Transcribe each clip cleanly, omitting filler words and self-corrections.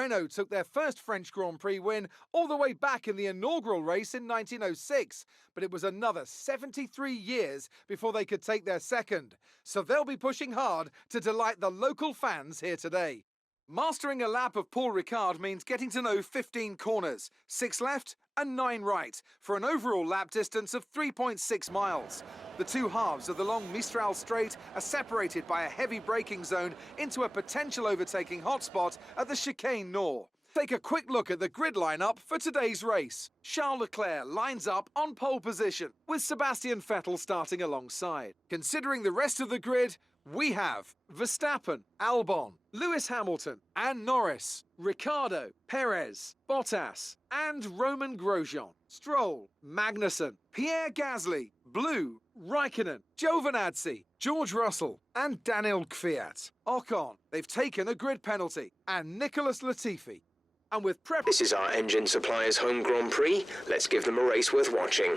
Renault took their first French Grand Prix win all the way back in the inaugural race in 1906, but it was another 73 years before they could take their second, so they'll be pushing hard to delight the local fans here today. Mastering a lap of Paul Ricard means getting to know 15 corners, 6 left and 9 right, for an overall lap distance of 3.6 miles. The two halves of the long Mistral Straight are separated by a heavy braking zone into a potential overtaking hotspot at the Chicane Nord. Take a quick look at the grid lineup for today's race. Charles Leclerc lines up on pole position, with Sebastian Vettel starting alongside. Considering the rest of the grid, we have Verstappen, Albon, Lewis Hamilton and Norris, Ricciardo, Perez, Bottas and Roman Grosjean, Stroll, Magnussen, Pierre Gasly, Blue, Raikkonen, Giovinazzi, George Russell and Daniel Kvyat. Ocon, they've taken a grid penalty, and Nicholas Latifi. And with This is our engine supplier's home Grand Prix. Let's give them a race worth watching.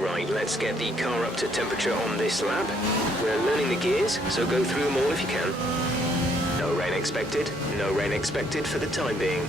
Right, let's get the car up to temperature on this lap. We're learning the gears, so go through them all if you can. No rain expected. No rain expected for the time being.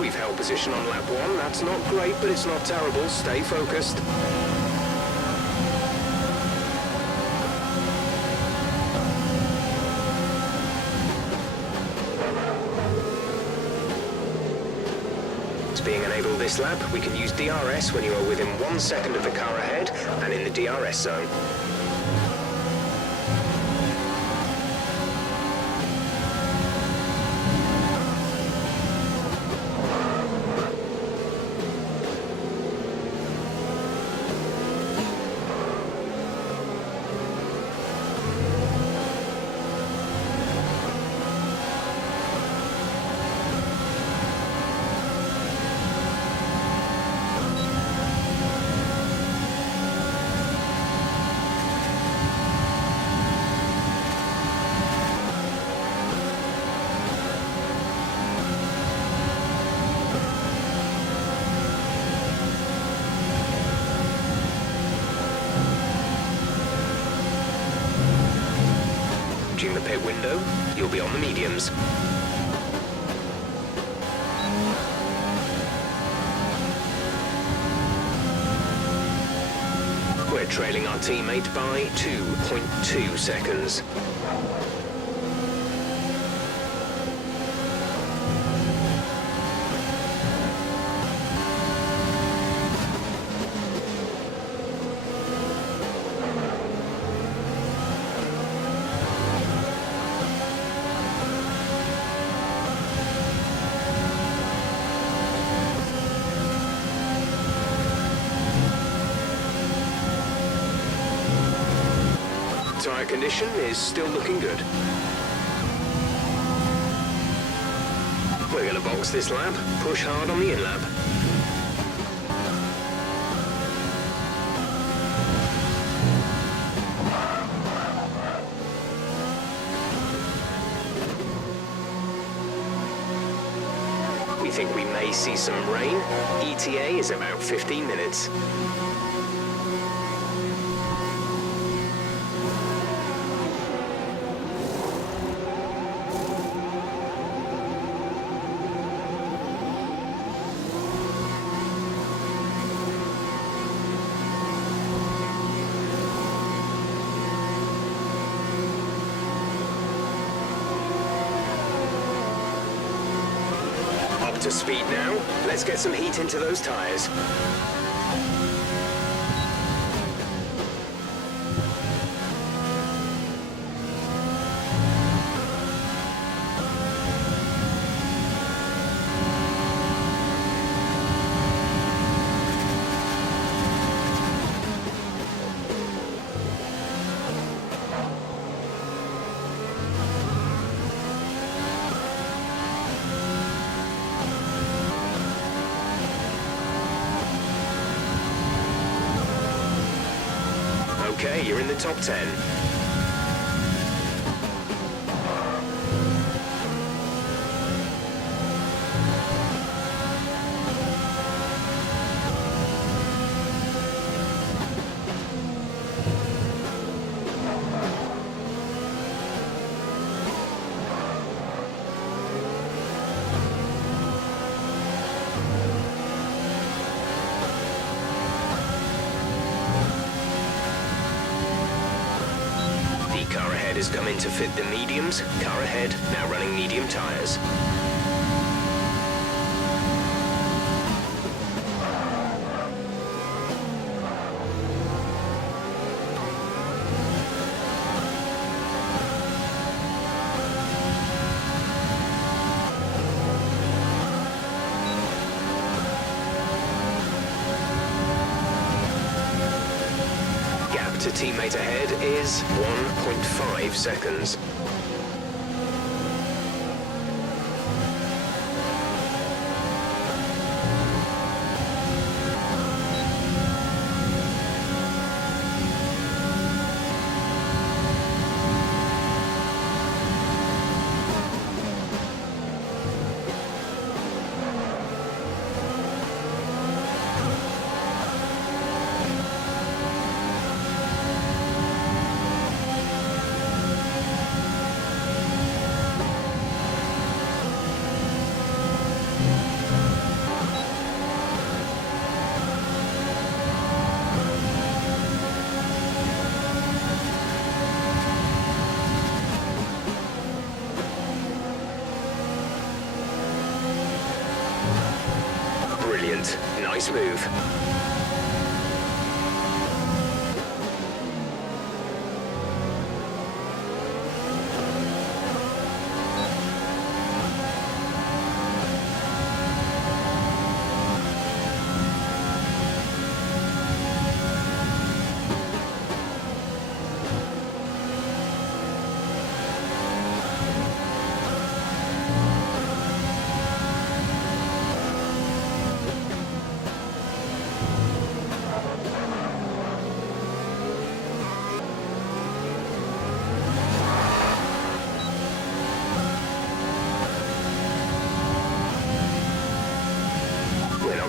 We've held position on lap 1. That's not great, but it's not terrible. Stay focused. Being enabled this lap, we can use DRS when you are within 1 second of the car ahead and in the DRS zone. The pit window, you'll be on the mediums. We're trailing our teammate by 2.2 seconds. Tyre condition is still looking good. We're We're going to box this lap, push hard on the in-lap. We think we may see some rain. ETA is about 15 minutes. To speed now. Let's get some heat into those tires. Okay, you're in the top 10. Car ahead has come in to fit the mediums. Car ahead, now running medium tyres. To teammate ahead is 1.5 seconds. Brilliant. Nice move.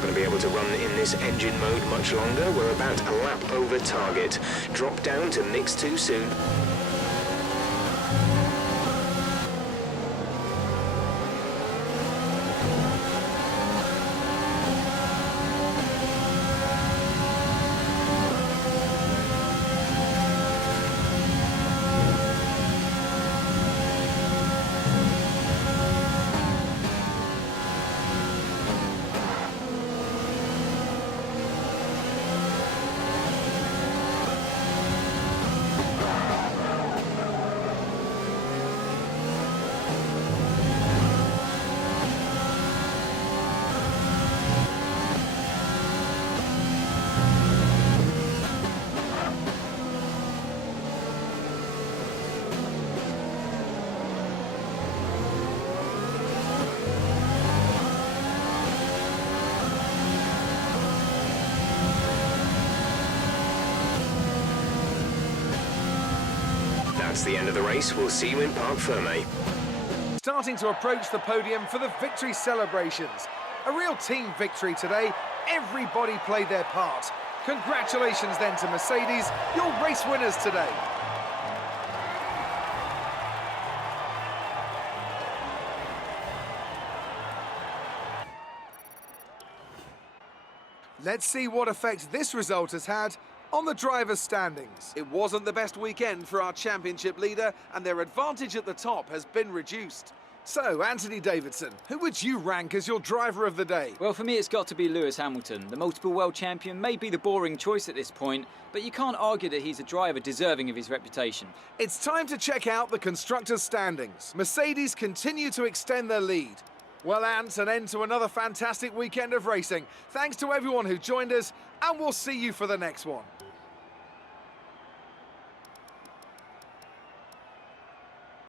Going to be able to run in this engine mode much longer. We're about a lap over target. Drop down to mix too soon. That's the end of the race. We'll see you in Parc Fermé. Starting to approach the podium for the victory celebrations. A real team victory today. Everybody played their part. Congratulations then to Mercedes, your race winners today. Let's see what effect this result has had on the drivers' standings. It wasn't the best weekend for our championship leader, and their advantage at the top has been reduced. So, Anthony Davidson, who would you rank as your driver of the day? Well, for me, it's got to be Lewis Hamilton. The multiple world champion may be the boring choice at this point, but you can't argue that he's a driver deserving of his reputation. It's time to check out the constructors' standings. Mercedes continue to extend their lead. Well, Ant, an end to another fantastic weekend of racing. Thanks to everyone who joined us, and we'll see you for the next one.